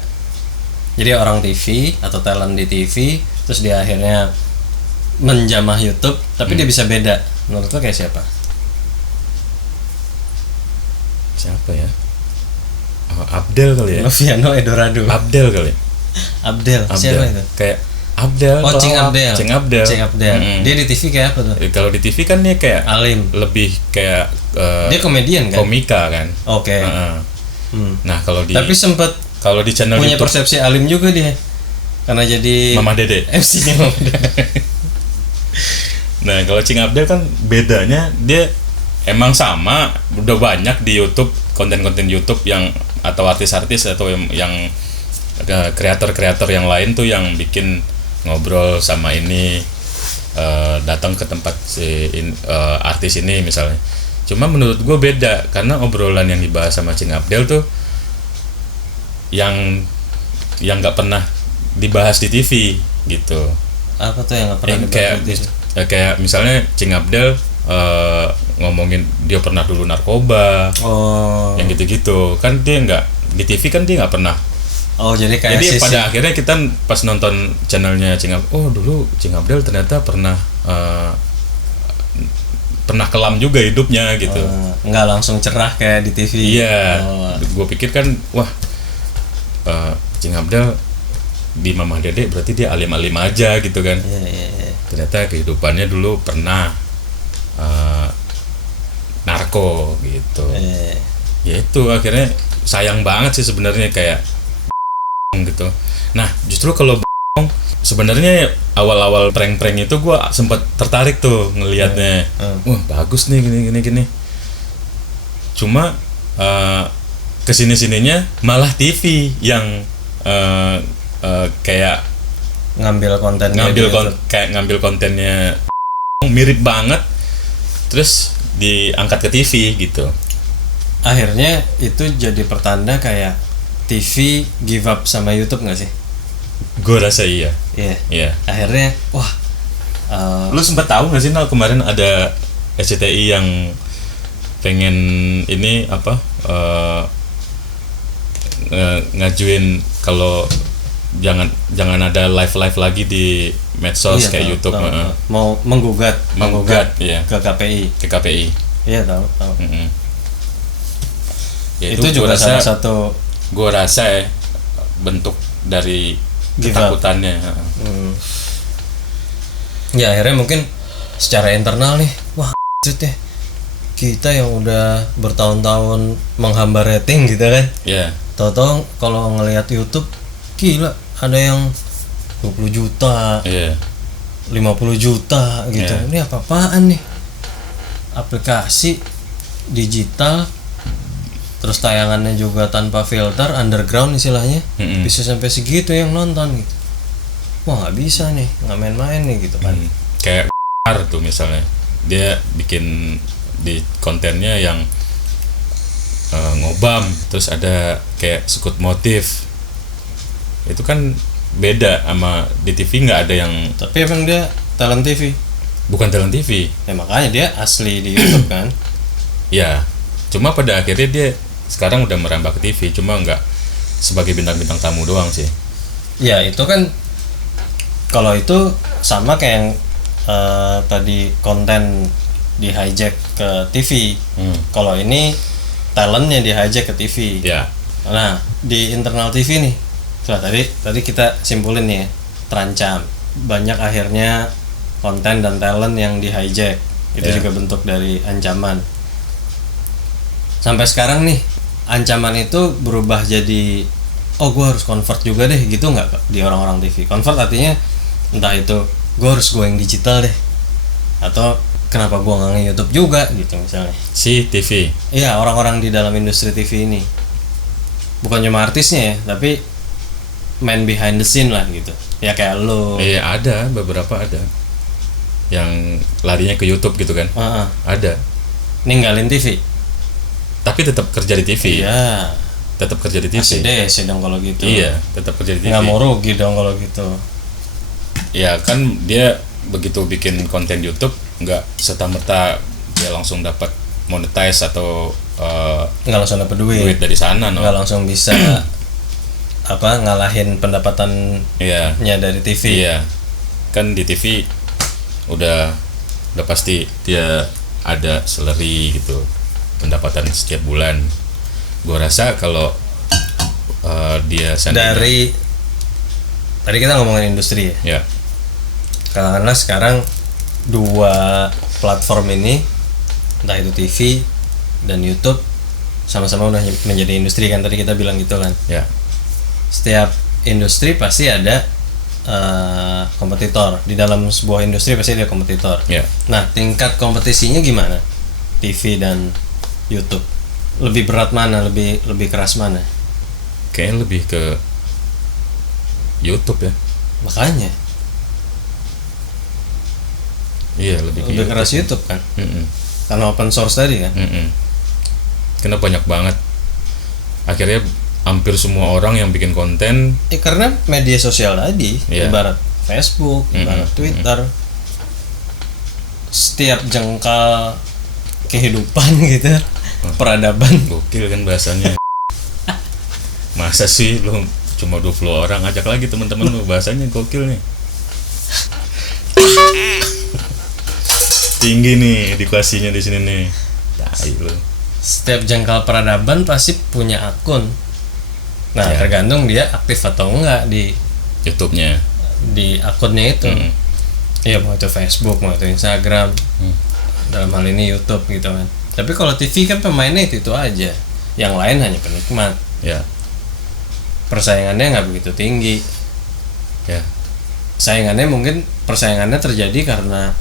Jadi orang TV atau talent di TV, terus dia akhirnya menjamah YouTube, tapi dia bisa beda. Menurut lo kayak siapa? Siapa ya? Abdel kali ya. Noviano Edorado. Abdel kali. Abdel. Siapa itu? Kayak Abdel. Oh, Cing Abdel. Cing Abdel. Cing Abdel. Dia di TV kayak apa tuh? Kalau di TV kan dia kayak Alim. lebih kayak Dia komedian kan? komika kan. Oke. Nah, kalau di channel punya YouTube persepsi alim juga dia. Karena jadi Mama Dede. MC-nya Mama Dede. Nah, kalau Cing Abdel kan bedanya dia emang sama, udah banyak di YouTube, konten-konten YouTube yang atau artis-artis atau yang kreator-kreator yang lain tuh yang bikin ngobrol sama ini, datang ke tempat artis ini misalnya. Cuma menurut gue beda, karena obrolan yang dibahas sama Cing Abdel tuh yang nggak pernah dibahas di TV gitu. Apa tuh yang nggak pernah dibahas di TV? Kayak misalnya Cing Abdel ngomongin dia pernah dulu narkoba, yang gitu-gitu kan, dia nggak di TV kan, dia nggak pernah. Jadi kayak jadi pada akhirnya kita pas nonton channelnya Cing Abdel, dulu Cing Abdel ternyata pernah kelam juga hidupnya gitu. Nggak langsung cerah kayak di TV. Iya. Gue pikir kan, wah, Cing Abdel di Mama Dede berarti dia alim-alim aja gitu kan. Iya. Ternyata kehidupannya dulu pernah narko gitu. Ya itu akhirnya sayang banget sih sebenarnya kayak gitu. Nah, justru kalau sebenarnya awal-awal prank-prank itu gue sempat tertarik tuh ngelihatnya. Wah, bagus nih gini. Cuma kesini-sininya malah TV yang kayak ngambil kontennya mirip banget, terus diangkat ke TV gitu. Akhirnya itu jadi pertanda kayak TV give up sama YouTube nggak sih? Gue rasa iya. Iya. Akhirnya, wah. Lu sempat tahu nggak sih Nal, kemarin ada SCTI yang pengen ini apa? Ngajuin kalau jangan ada live lagi di medsos kayak YouTube. Mau menggugat iya, ke KPI. Iya, tahu. Ya, itu juga salah satu, gue rasa ya, bentuk dari ketakutannya. Ya akhirnya mungkin secara internal nih, wah ya, kita yang udah bertahun-tahun menghambar rating gitu kan. Iya. Tahu-tahu kalau ngelihat YouTube, gila, ada yang 20 juta, 50 juta gitu. Ini apa-apaan nih? Aplikasi digital, terus tayangannya juga tanpa filter, underground istilahnya, bisa sampai segitu yang nonton gitu. Wah, nggak bisa nih, nggak main-main nih gitu kan. Kayak tuh misalnya, dia bikin di kontennya yang ngobam, terus ada kayak sekut motif. Itu kan beda sama di TV, nggak ada yang. Tapi emang dia talent TV. Bukan talent TV. Ya makanya dia asli di YouTube kan. Ya, cuma pada akhirnya dia sekarang udah merambah ke TV, cuma nggak sebagai bintang-bintang tamu doang sih. Ya itu kan, kalau itu sama kayak yang tadi konten di hijack ke TV. Kalau ini talentnya di hijack ke TV. Ya. Nah, di internal TV nih, tadi kita simpulin nih ya, terancam. Banyak akhirnya konten dan talent yang di hijack. Itu juga bentuk dari ancaman. Sampai sekarang nih, ancaman itu berubah jadi, gue harus convert juga deh, gitu nggak di orang-orang TV? Convert artinya entah itu gue harus going digital deh, atau kenapa gue nggak nge-YouTube juga gitu misalnya. Si TV. Iya, orang-orang di dalam industri TV ini, bukan cuma artisnya ya, tapi man behind the scene lah gitu. Ya kayak lo. Iya, ada beberapa ada yang larinya ke YouTube gitu kan. Ada. Ninggalin TV. Tapi tetap kerja di TV. Iya. Tetap kerja di TV. ACDC dong kalau gitu. Iya, tetap kerja di TV. Nggak mau rugi dong kalau gitu. Ya kan dia begitu bikin konten YouTube, nggak serta-merta dia langsung dapat monetize atau nggak langsung dapat duit duit, dari sana, no. nggak langsung bisa apa ngalahin pendapatannya Iya. dari TV. Iya. Kan di TV udah pasti dia ada salary gitu, pendapatan setiap bulan. Gua rasa kalau dia Dari tadi kita ngomongin industri ya. ya, Karena sekarang dua platform ini, entah itu TV dan YouTube, sama-sama udah menjadi industri kan, tadi kita bilang gitu kan. ya, Setiap industri pasti ada kompetitor. Di dalam sebuah industri pasti ada kompetitor. ya. Nah, tingkat kompetisinya gimana? TV dan YouTube. Lebih berat mana? Lebih keras mana? Kayaknya lebih ke YouTube ya. Makanya Iya, lebih ke lebih YouTube. keras YouTube kan. Mm-mm. Karena open source tadi kan. Mm-mm. Karena banyak banget. Akhirnya hampir semua orang yang bikin konten, Karena media sosial tadi, Iya. ibarat Facebook, ibarat Twitter, setiap jengkal kehidupan gitu, peradaban. gokil kan bahasanya. Masa sih lu cuma 20 orang, ajak lagi teman-teman lu, bahasanya gokil nih. Tinggi nih edukasinya di sini nih. Tai lu. Setiap jengkal peradaban pasti punya akun. Nah, Ya. tergantung dia aktif atau enggak di YouTube-nya. akunnya itu. Iya, mau itu Facebook, mau itu Instagram. Dalam hal ini YouTube gitu kan. Tapi kalau TV kan pemainnya itu aja. Yang lain hanya penikmat. Ya, Persaingannya nggak begitu tinggi. ya. Persaingannya terjadi karena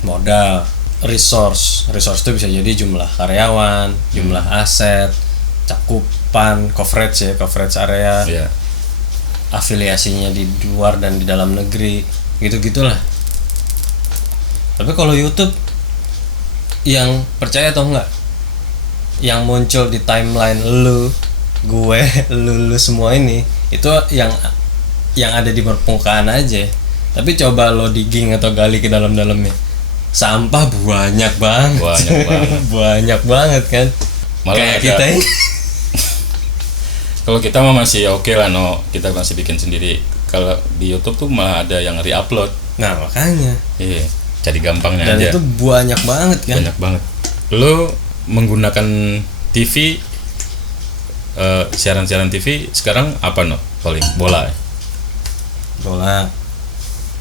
modal, resource itu bisa jadi jumlah karyawan, jumlah aset, cakupan, coverage area, Ya. afiliasinya di luar dan di dalam negeri, gitu-gitulah. Tapi kalau YouTube, yang percaya atau enggak, yang muncul di timeline lu, gue, lu semua ini, itu yang ada di permukaan aja. Tapi coba lo digging atau gali ke dalam-dalamnya, sampah banyak banget. Banyak banget. Banyak banget kan. Malah Kayak ada- kita ini. Kalau kita mah masih oke lah, no. Kita masih bikin sendiri. Kalau di YouTube tuh malah ada yang re-upload. Nah, makanya. Iya, jadi gampangnya Dan aja. itu banyak banget kan. Banyak banget. Lo menggunakan TV, siaran-siaran TV sekarang apa, no? Paling bola ya? Bola.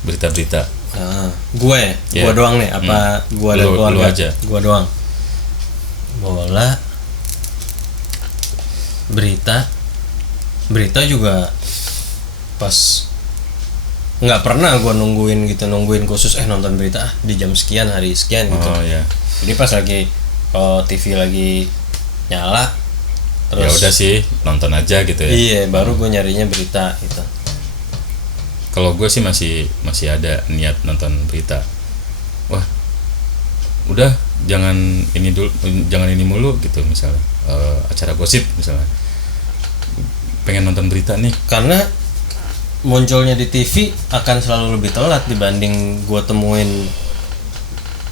Berita-berita. Nah, gue Yeah. doang nih apa gue dan Lu keluarga aja. gue doang. Bola, berita juga pas nggak pernah gue nungguin khusus nonton berita di jam sekian hari sekian gitu. Oh ya. Jadi pas lagi TV lagi nyala Ya terus udah sih, nonton aja gitu ya. iya baru gue nyarinya berita gitu. Kalau gue sih masih ada niat nonton berita. Wah, udah jangan ini mulu gitu, misalnya acara gosip misalnya. Pengen nonton berita nih. Karena munculnya di TV akan selalu lebih telat dibanding gua temuin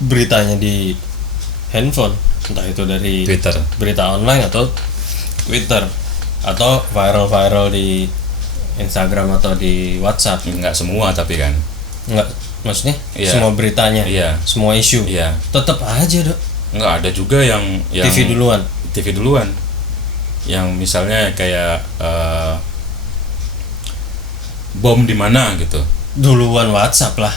beritanya di handphone, entah itu dari Twitter. berita online atau Twitter atau viral di Instagram atau di WhatsApp. Nggak semua tapi kan. Enggak, maksudnya Iya. semua beritanya, Iya. semua isu, Iya. tetap aja dok. Nggak ada juga yang TV duluan. TV duluan. Yang misalnya kayak bom di mana gitu. Duluan WhatsApp lah.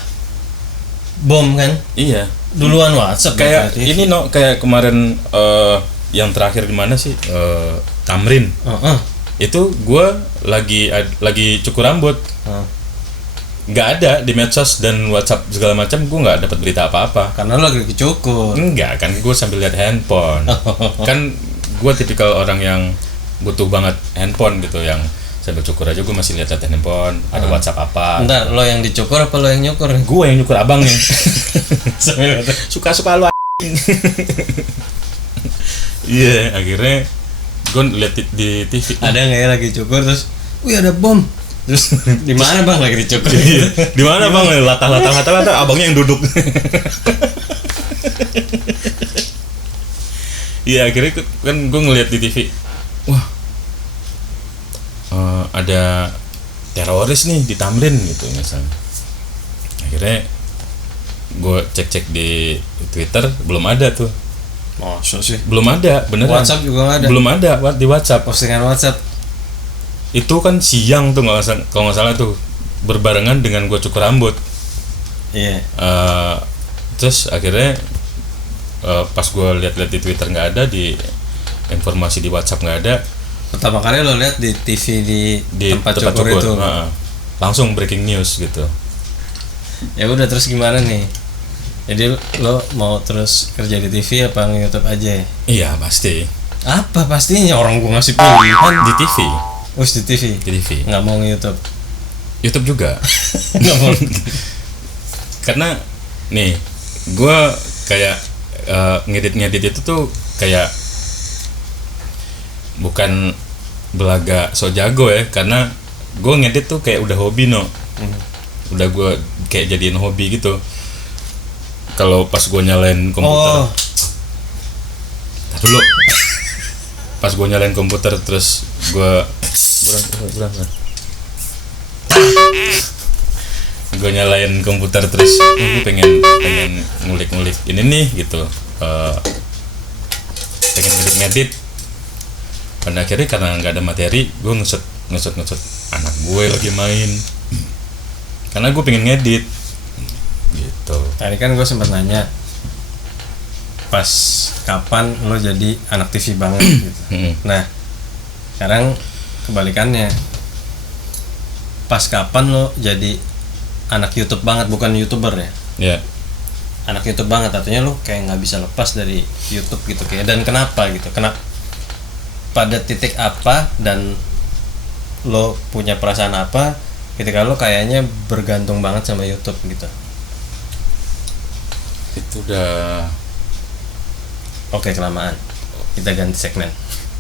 Bom kan? Iya. Duluan WhatsApp Kayak berarti. ini, no, kayak kemarin yang terakhir di mana sih? Tamrin. Heeh. Itu gue lagi cukur rambut. Nggak ada di medsos dan WhatsApp segala macam, gue nggak dapat berita apa-apa. Karena lo lagi cukur. Enggak kan, gue sambil lihat handphone. Kan gue tipikal orang yang butuh banget handphone gitu, yang sambil cukur aja gue masih lihat handphone, ada WhatsApp apa. Bentar, lo yang dicukur apa lo yang nyukur? Gue yang nyukur abangnya. Sambil lihat. Suka-suka lu. Iya, akhirnya gue lihat di TV. Ada nggak ya lagi cukur terus, wih ada bom. Terus di mana bang lagi dicukur? Di mana bang? Latah, abangnya yang duduk. Iya akhirnya kan gue ngeliat di TV, wah ada teroris nih di Tamrin gitu misalnya. Akhirnya gue cek di Twitter, belum ada tuh. Masa sih? Belum ada, beneran. WhatsApp juga nggak ada? Belum ada di WhatsApp. Postingan WhatsApp? Itu kan siang tuh kalau nggak salah tuh, berbarengan dengan gue cukur rambut. Iya. Terus akhirnya pas gue lihat-lihat di Twitter nggak ada, di informasi di WhatsApp nggak ada. Pertama kali lo lihat di TV di tempat cukur itu. Langsung breaking news gitu. Ya udah, terus gimana nih? Jadi lo mau terus kerja di TV apa nge-YouTube aja ya? Iya pasti. Apa pastinya, orang gua ngasih pilihan. Di TV. Di TV. Di TV. Nggak mau nge-YouTube. YouTube juga. Nggak mau. Karena nih, gue kayak ngedit itu tuh kayak bukan belaga so jago ya, karena gue ngedit tuh kayak udah hobi udah gue kayak jadiin hobi gitu. Kalau pas gue nyalain komputer, dulu pas gue nyalain komputer terus gue gue nyalain komputer terus gue pengen ngulik-ngulik ini nih gitu, pengen ngedit. Pada akhirnya karena nggak ada materi, gue ngesut anak gue lagi main, karena gue pengen ngedit gitu. Tadi kan gue sempat nanya pas kapan lo jadi anak TV banget gitu. Nah sekarang kebalikannya, pas kapan lo jadi anak YouTube banget, bukan YouTuber ya? Iya. Anak YouTube banget, artinya lo kayak nggak bisa lepas dari YouTube gitu kayak. Dan kenapa gitu? Kenapa? Pada titik apa dan lo punya perasaan apa ketika lo kayaknya bergantung banget sama YouTube gitu? Itu udah Oke, kelamaan. Kita ganti segmen.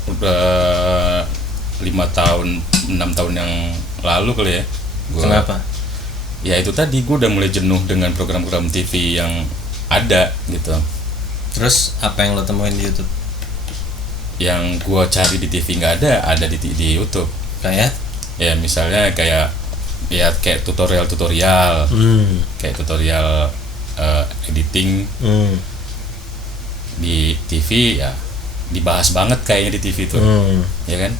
Udah 5 tahun 6 tahun yang lalu kali ya. Kenapa? Ya itu tadi, gue udah mulai jenuh dengan program-program TV yang ada gitu. Terus apa yang lo temuin di YouTube? Yang gue cari di TV nggak ada di YouTube. Kayak? Ya misalnya kayak tutorial kayak tutorial editing di TV ya dibahas banget kayaknya di TV tuh, ya kan?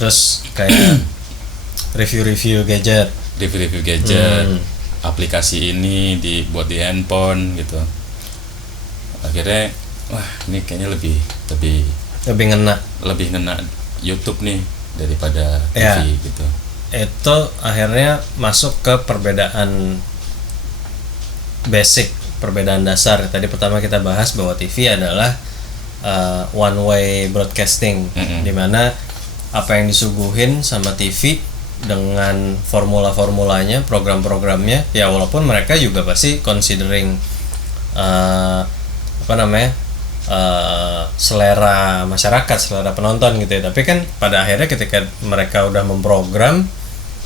Terus kayak review gadget, aplikasi ini dibuat di handphone gitu. Akhirnya wah ini kayaknya lebih ngena YouTube nih daripada TV ya, gitu. Itu akhirnya masuk ke perbedaan basic, perbedaan dasar. Tadi pertama kita bahas bahwa TV adalah one way broadcasting, dimana apa yang disuguhin sama TV dengan formula-formulanya, program-programnya, ya walaupun mereka juga pasti considering selera masyarakat, selera penonton gitu ya. Tapi kan pada akhirnya ketika mereka udah memprogram,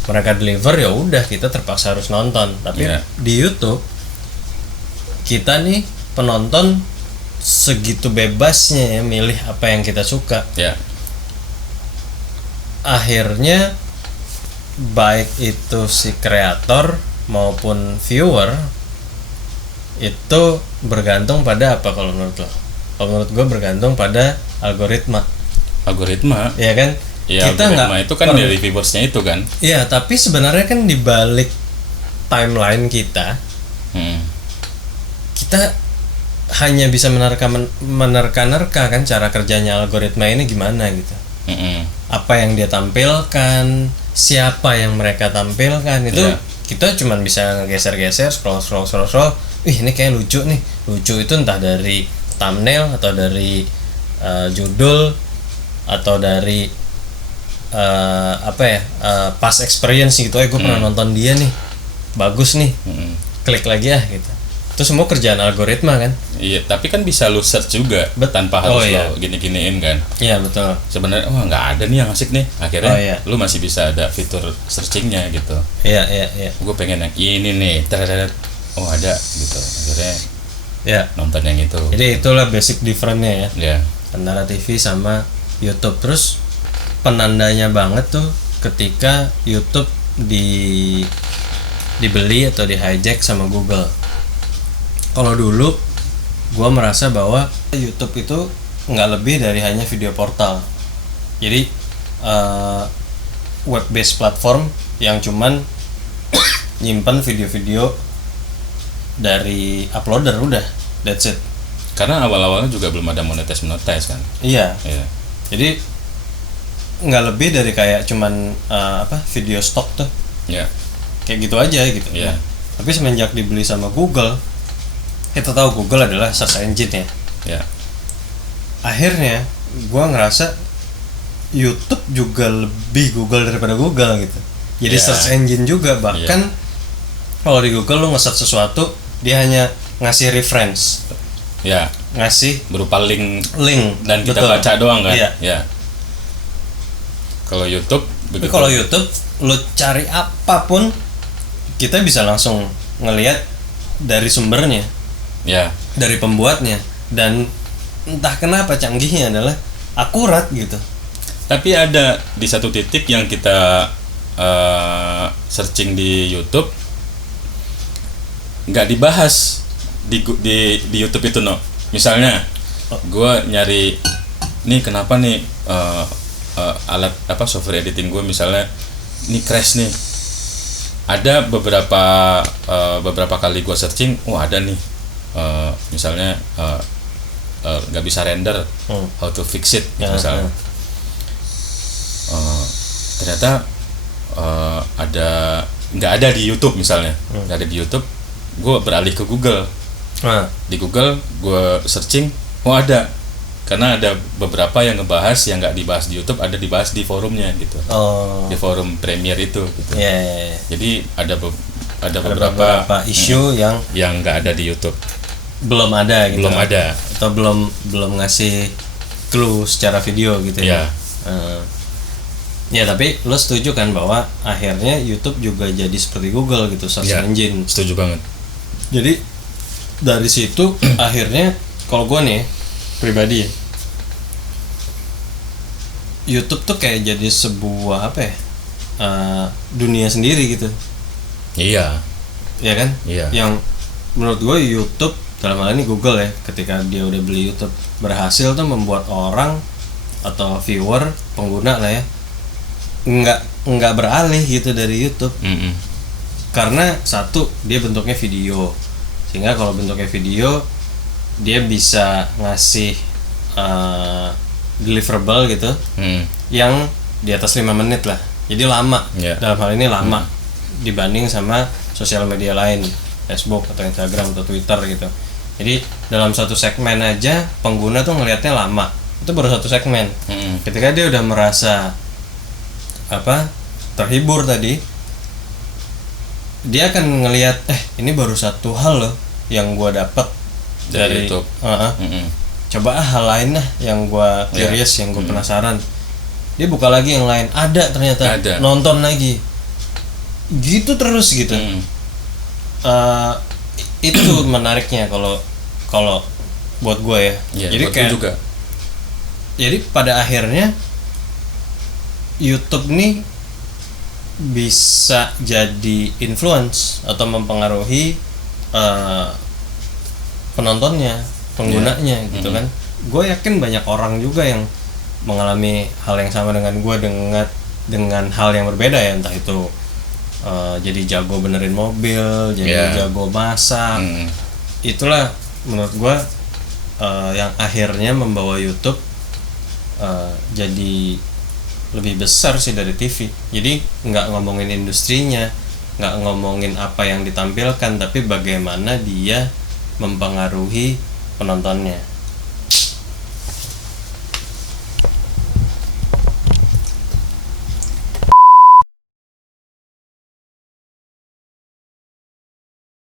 mereka deliver, ya udah kita terpaksa harus nonton. Tapi di YouTube kita nih penonton segitu bebasnya ya milih apa yang kita suka. Akhirnya baik itu si kreator maupun viewer itu bergantung pada apa kalau menurut lo? Kalau menurut gue bergantung pada algoritma. Ya kan? Ya, kita nggak itu kan dari viewersnya itu kan? Iya, tapi sebenarnya kan di balik timeline kita, kita hanya bisa menerka kan cara kerjanya algoritma ini gimana gitu. Apa yang dia tampilkan, siapa yang mereka tampilkan itu kita cuma bisa ngegeser-geser, scroll. Ini kayak lucu nih. Lucu itu entah dari thumbnail atau dari judul atau dari past experience gitu. Gue pernah nonton dia nih, bagus nih, klik lagi ya gitu. Itu semua kerjaan algoritma kan? Iya, tapi kan bisa lu search juga tanpa harus lo gini-giniin kan? Iya betul. Sebenarnya nggak ada nih yang asik nih, akhirnya lu masih bisa ada fitur searchingnya gitu. Iya. Gue pengen yang ini nih, ada gitu. Akhirnya nonton yang itu. Jadi itulah basic difference-nya ya. Iya. antara TV sama YouTube. Terus penandanya banget tuh ketika YouTube dibeli atau di hijack sama Google. Kalau dulu gue merasa bahwa YouTube itu nggak lebih dari hanya video portal. Jadi web based platform yang cuman nyimpen video-video dari uploader, udah, that's it. Karena awal-awalnya juga belum ada monetize kan. Iya. Iya. Jadi nggak lebih dari kayak cuman video stock tuh. Iya. Kayak gitu aja gitu. Iya. Nah, tapi semenjak dibeli sama Google, kita tahu Google adalah search engine ya. Iya. Akhirnya gua ngerasa YouTube juga lebih Google daripada Google gitu. Jadi Iya. search engine juga, bahkan kalau di Google lu nge-search sesuatu, dia hanya ngasih reference, Ya, ngasih berupa link link dan kita betul. baca doang kan? Iya. Ya. Kalau YouTube Tapi kalau YouTube lu cari apapun, kita bisa langsung ngelihat dari sumbernya, ya. dari pembuatnya, dan entah kenapa canggihnya adalah akurat gitu. Tapi ada di satu titik yang kita searching di YouTube nggak dibahas di YouTube itu, no. Misalnya gue nyari nih, kenapa nih alat software editing gue misalnya ini crash nih. Ada beberapa kali gue searching, ada nih misalnya nggak bisa render, how to fix it misalnya. Ternyata nggak ada di YouTube misalnya, nggak ada di YouTube. Gue beralih ke Google. Di Google gue searching, ada, karena ada beberapa yang ngebahas yang nggak dibahas di YouTube, ada dibahas di forumnya gitu. Di forum Premiere itu gitu. Jadi ada beberapa isu yang nggak ada di YouTube, belum ada gitu, belum ada, atau belum ngasih clue secara video gitu ya. Ya, tapi lo setuju kan bahwa akhirnya YouTube juga jadi seperti Google gitu, search engine. Setuju banget. Jadi dari situ akhirnya kalau gue nih pribadi, YouTube tuh kayak jadi sebuah dunia sendiri gitu. Iya. Ya kan? Iya. Yang menurut gue YouTube, dalam hal ini Google ya, ketika dia udah beli YouTube, berhasil tuh membuat orang atau viewer, pengguna lah ya, nggak beralih gitu dari YouTube. Karena satu, dia bentuknya video, sehingga kalau bentuknya video dia bisa ngasih deliverable gitu yang di atas 5 menit lah, jadi lama. Dalam hal ini lama dibanding sama sosial media lain, Facebook atau Instagram atau Twitter gitu. Jadi dalam satu segmen aja pengguna tuh ngelihatnya lama, itu baru satu segmen. Ketika dia udah merasa terhibur tadi, dia akan ngelihat ini baru satu hal loh yang gua dapat dari YouTube. Coba hal lain lah yang gua curious, yang gua penasaran. Dia buka lagi yang lain, ada ternyata, nonton lagi, gitu terus gitu. Itu menariknya kalau buat gua ya. Jadi kayak juga. Jadi pada akhirnya YouTube nih bisa jadi influence atau mempengaruhi penontonnya, penggunanya gitu kan. Gue yakin banyak orang juga yang mengalami hal yang sama dengan gue, dengan hal yang berbeda ya, entah itu jadi jago benerin mobil, jadi jago masak. Itulah menurut gue yang akhirnya membawa YouTube jadi lebih besar sih dari TV. Jadi nggak ngomongin industrinya, nggak ngomongin apa yang ditampilkan, tapi bagaimana dia mempengaruhi penontonnya.